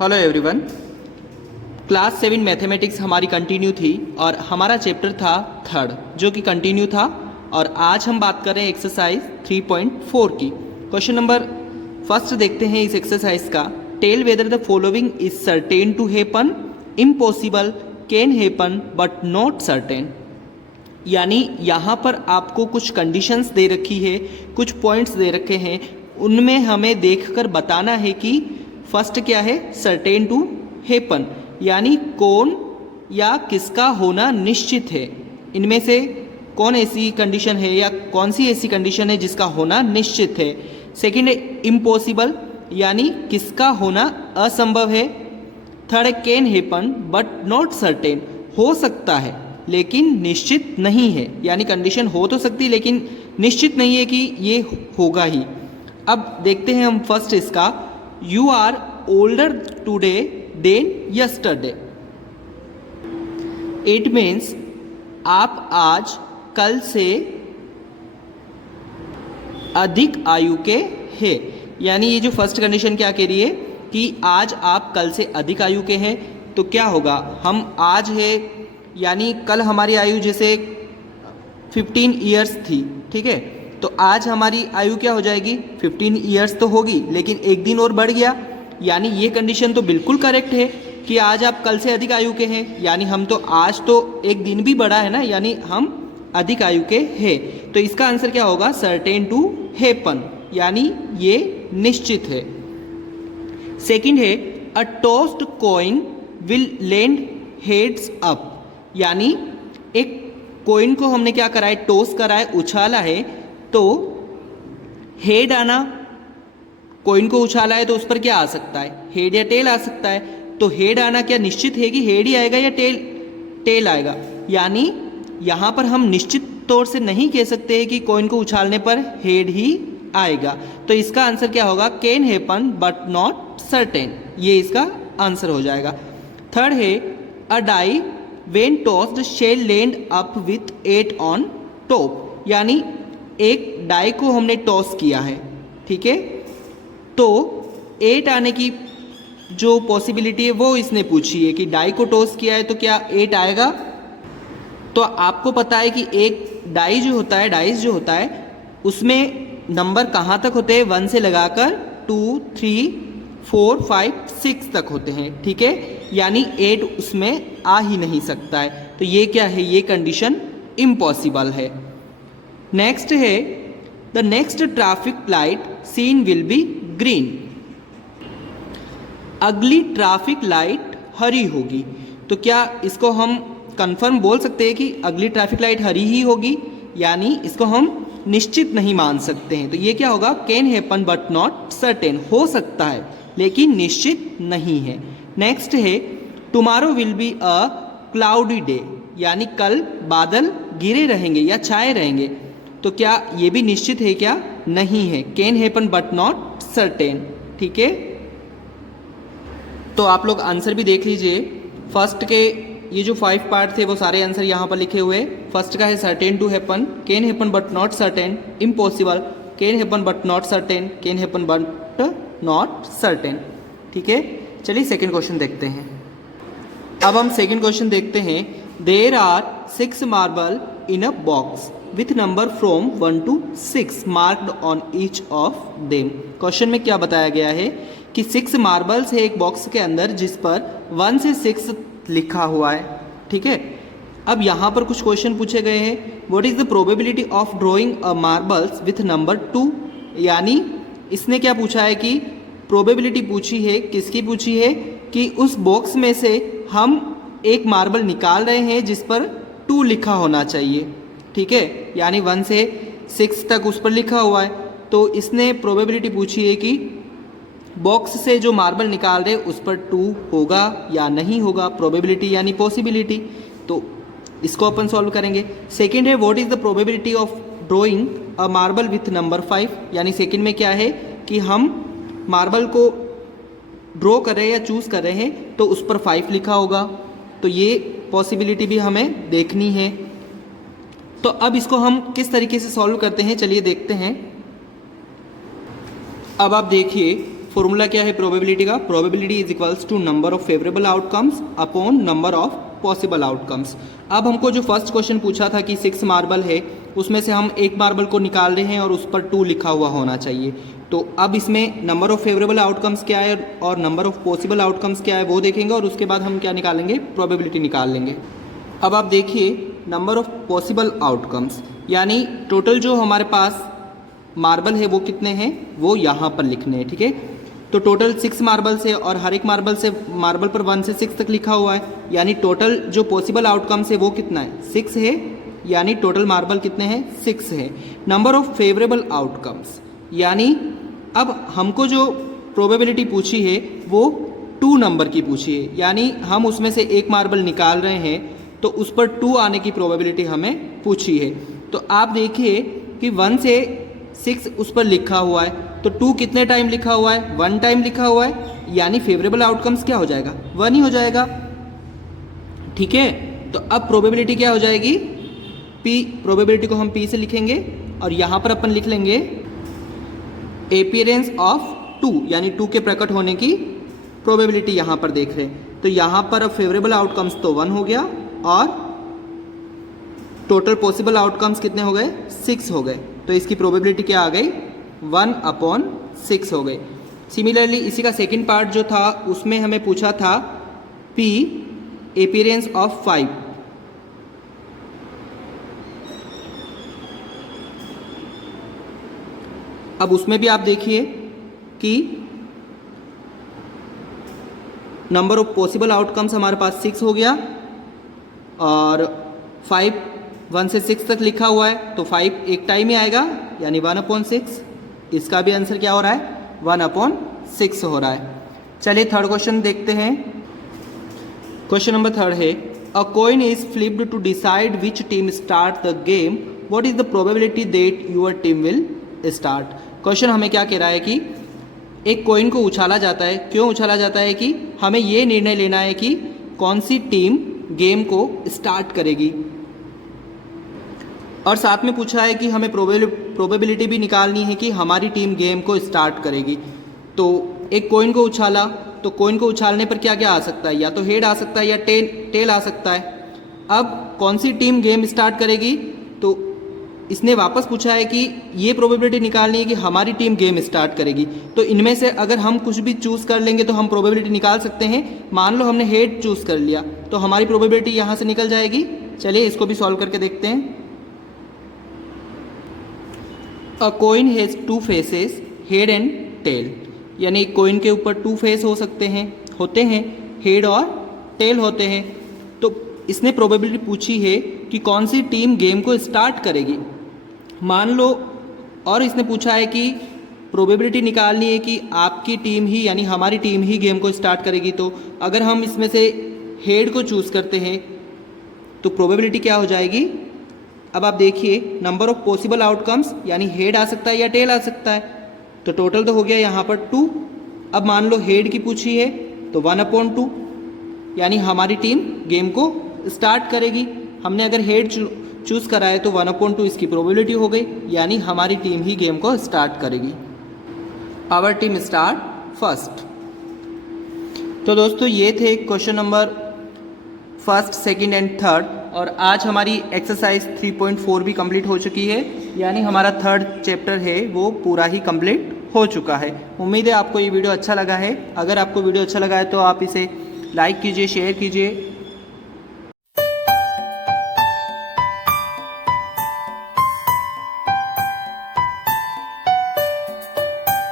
Hello everyone. Class 7 mathematics हमारी continue थी और हमारा चैप्टर था थर्ड जो कि कंटिन्यू था। और आज हम बात कर रहे हैं एक्सरसाइज 3.4 की। क्वेश्चन नंबर फर्स्ट देखते हैं इस एक्सरसाइज का। Tell whether the following is certain to happen, impossible, can happen but not certain. यानी यहाँ पर आपको कुछ कंडीशंस दे रखी है, कुछ पॉइंट्स दे रखे हैं, उनमें हमें देखकर बताना है कि फर्स्ट क्या है, सर्टेन टू हैपन, यानी कौन या किसका होना निश्चित है। इनमें से कौन ऐसी कंडीशन है या कौन सी ऐसी कंडीशन है जिसका होना निश्चित है। सेकंड है इम्पॉसिबल, यानी किसका होना असंभव है। थर्ड है can happen but not certain, हो सकता है लेकिन निश्चित नहीं है, यानी कंडीशन हो तो सकती है लेकिन निश्चित नहीं है कि ये होगा ही। अब देखते हैं हम फर्स्ट इसका, you are older today than yesterday. It means आप आज कल से अधिक आयु के हैं। यानी ये जो फर्स्ट कंडीशन क्या कह रही है कि आज आप कल से अधिक आयु के हैं, तो क्या होगा, हम आज है यानी कल हमारी आयु जैसे 15 ईयर्स थी, ठीक है, तो आज हमारी आयु क्या हो जाएगी, 15 ईयर्स तो होगी लेकिन एक दिन और बढ़ गया। यानी ये कंडीशन तो बिल्कुल करेक्ट है कि आज आप कल से अधिक आयु के हैं, यानी हम तो आज तो एक दिन भी बढ़ा है ना, यानी हम अधिक आयु के हैं। तो इसका आंसर क्या होगा, सर्टेन टू हैपन, यानी ये निश्चित है। सेकंड है a tossed coin will land heads up, यानी एक कॉइन को हमने क्या करा है, टॉस करा है, उछाला है, तो हेड आना, कॉइन को उछाला है तो उस पर क्या आ सकता है, हेड या टेल आ सकता है। तो हेड आना क्या निश्चित है कि हेड ही आएगा या टेल आएगा। यानी यहाँ पर हम निश्चित तौर से नहीं कह सकते हैं कि कॉइन को उछालने पर हेड ही आएगा। तो इसका आंसर क्या होगा, can happen but not certain, ये इसका आंसर हो जाएगा। थर्ड है a die when tossed shall land up with 8 on top, यानी एक डाई को हमने टॉस किया है, ठीक है, तो 8 आने की जो पॉसिबिलिटी है वो इसने पूछी है कि डाई को टॉस किया है तो क्या 8 आएगा। तो आपको पता है कि एक डाई जो होता है, डाइस जो होता है, उसमें नंबर कहाँ तक होते हैं, 1 से लगाकर 2, 3, 4, 5, 6 तक होते हैं, ठीक है, यानी 8 उसमें आ ही नहीं सकता है। तो ये क्या है, ये कंडीशन इम्पॉसिबल है। नेक्स्ट है the next traffic light seen will be green, अगली ट्रैफिक लाइट हरी होगी। तो क्या इसको हम कंफर्म बोल सकते हैं कि अगली ट्रैफिक लाइट हरी ही होगी, यानी इसको हम निश्चित नहीं मान सकते हैं। तो ये क्या होगा, can happen but not certain, हो सकता है लेकिन निश्चित नहीं है। नेक्स्ट है tomorrow will be a cloudy day, यानी कल बादल गिरे रहेंगे या छाए रहेंगे। तो क्या ये भी निश्चित है क्या, नहीं है, can happen but not certain, ठीक है। तो आप लोग आंसर भी देख लीजिए। फर्स्ट के ये जो 5 पार्ट थे वो सारे आंसर यहाँ पर लिखे हुए। फर्स्ट का है certain to happen, can happen but not certain, impossible, can happen but not certain, can happen but not certain, ठीक है। चलिए सेकंड क्वेश्चन देखते हैं। अब हम सेकंड क्वेश्चन देखते हैं। There are 6 marble in a box with number from 1 to 6 marked on each of them. Question में क्या बताया गया है कि 6 मार्बल्स है एक बॉक्स के अंदर जिस पर 1 से 6 लिखा हुआ है, ठीक है। अब यहाँ पर कुछ क्वेश्चन पूछे गए हैं। What is the probability of drawing a marbles with number 2, यानी इसने क्या पूछा है कि प्रोबेबिलिटी पूछी है, किसकी पूछी है, कि उस बॉक्स में से हम एक मार्बल निकाल रहे हैं जिस पर 2 लिखा होना चाहिए, ठीक है, यानी 1 से 6 तक उस पर लिखा हुआ है। तो इसने प्रोबेबिलिटी पूछी है कि बॉक्स से जो मार्बल निकाल रहे उस पर 2 होगा या नहीं होगा, प्रोबेबिलिटी यानी पॉसिबिलिटी। तो इसको अपन सॉल्व करेंगे। सेकंड है what is the probability of drawing a marble with number 5, यानी सेकंड में क्या है कि हम मार्बल को ड्रॉ कर रहे हैं या चूज कर रहे हैं तो उस पर 5 लिखा होगा। तो ये पॉसिबिलिटी भी हमें देखनी है। तो अब इसको हम किस तरीके से सॉल्व करते हैं, चलिए देखते हैं। अब आप देखिए फॉर्मूला क्या है प्रोबेबिलिटी का? Probability is equals to number of favourable outcomes upon number of possible outcomes. अब हमको जो फर्स्ट क्वेश्चन पूछा था कि 6 मार्बल है, उसमें से हम एक मार्बल को निकाल रहे हैं और उस पर 2 लिखा हुआ होना चाहिए। तो अब इसमें नंबर ऑफ फेवरेबल आउटकम्स क्या है और नंबर ऑफ पॉसिबल आउटकम्स क्या है वो देखेंगे, और उसके बाद हम क्या निकालेंगे? प्रोबेबिलिटी निकाल लेंगे। अब आप देखिए नंबर ऑफ पॉसिबल आउटकम्स, यानी टोटल जो हमारे पास मार्बल है वो कितने हैं वो यहाँ पर लिखने हैं, ठीक है। तो टोटल 6 मार्बल्स है और हर एक मार्बल पर 1 से 6 तक लिखा हुआ है, यानी टोटल जो पॉसिबल आउटकम्स है वो कितना है? 6 है, यानी टोटल मार्बल कितने हैं? 6 है। नंबर ऑफ फेवरेबल आउटकम्स, यानी अब हमको जो प्रोबेबिलिटी पूछी है वो 2 नंबर की पूछी है, यानी हम उसमें से एक मार्बल निकाल रहे हैं तो उस पर 2 आने की प्रोबेबिलिटी हमें पूछी है। तो आप देखिए कि 1 से 6 उस पर लिखा हुआ है, तो 2 कितने टाइम लिखा हुआ है? 1 टाइम लिखा हुआ है, यानी फेवरेबल आउटकम्स क्या हो जाएगा? 1 ही हो जाएगा, ठीक है। तो अब प्रोबेबिलिटी क्या हो जाएगी? P, प्रोबेबिलिटी को हम P से लिखेंगे और यहाँ पर अपन लिख लेंगे एपियरेंस ऑफ 2, यानी 2 के प्रकट होने की प्रोबेबिलिटी यहाँ पर देख रहे हैं। तो यहाँ पर अब फेवरेबल आउटकम्स तो 1 हो गया और टोटल पॉसिबल आउटकम्स कितने हो गए? 6 हो गए। तो इसकी प्रोबेबिलिटी क्या आ गई? 1/6 हो गई। सिमिलरली इसी का सेकंड पार्ट जो था उसमें हमें पूछा था P एपियरेंस ऑफ 5। अब उसमें भी आप देखिए कि नंबर ऑफ पॉसिबल आउटकम्स हमारे पास 6 हो गया और 5 1 से 6 तक लिखा हुआ है, तो 5 एक टाइम ही आएगा, यानी 1/6। इसका भी आंसर क्या हो रहा है? 1/6 हो रहा है। चलिए थर्ड क्वेश्चन देखते हैं। क्वेश्चन नंबर 3 है a coin is flipped to decide which team start the game, what is the probability that your team will start. Question हमें क्या कह रहा है कि एक कॉइन को उछाला जाता है। क्यों उछाला जाता है? कि हमें ये निर्णय लेना है कि कौन सी टीम गेम को स्टार्ट करेगी, और साथ में पूछा है कि हमें प्रोबेबिलिटी भी निकालनी है कि हमारी टीम गेम को स्टार्ट करेगी। तो एक कॉइन को उछाला, तो कॉइन को उछालने पर क्या क्या आ सकता है? या तो हेड आ सकता है या टेल आ सकता है। अब कौन सी टीम गेम स्टार्ट करेगी? तो इसने वापस पूछा है कि ये प्रोबेबिलिटी निकालनी है कि हमारी टीम गेम स्टार्ट करेगी। तो इनमें से अगर हम कुछ भी चूज़ कर लेंगे तो हम प्रोबेबिलिटी निकाल सकते हैं। मान लो हमने हेड चूज़ कर लिया तो हमारी प्रोबेबिलिटी यहाँ से निकल जाएगी। चलिए इसको भी सॉल्व करके देखते हैं। A coin has 2 faces, head and tail, यानी कॉइन के ऊपर 2 फेस हो सकते हैं, होते हैं, हेड और टेल होते हैं। तो इसने प्रोबेबिलिटी पूछी है कि कौन सी टीम गेम को स्टार्ट करेगी। मान लो, और इसने पूछा है कि प्रोबेबिलिटी निकालनी है कि आपकी टीम ही यानी हमारी टीम ही गेम को स्टार्ट करेगी। तो अगर हम इसमें से हेड को चूज़ करते हैं तो प्रोबेबिलिटी क्या हो जाएगी? अब आप देखिए नंबर ऑफ पॉसिबल आउटकम्स, यानी हेड आ सकता है या टेल आ सकता है। तो टोटल तो हो गया यहाँ पर 2। अब मान लो हेड की पूछी है तो 1/2, यानी हमारी टीम गेम को स्टार्ट करेगी। हमने अगर हेड चूज़ करा है तो 1/2 इसकी प्रोबेबिलिटी हो गई, यानी हमारी टीम ही गेम को स्टार्ट करेगी। Our team start first. तो दोस्तों ये थे क्वेश्चन नंबर 1, 2 एंड 3, और आज हमारी एक्सरसाइज 3.4 भी कंप्लीट हो चुकी है, यानी हमारा 3rd चैप्टर है वो पूरा ही कंप्लीट हो चुका है। उम्मीद है आपको ये वीडियो अच्छा लगा है। अगर आपको वीडियो अच्छा लगा है तो आप इसे लाइक कीजिए, शेयर कीजिए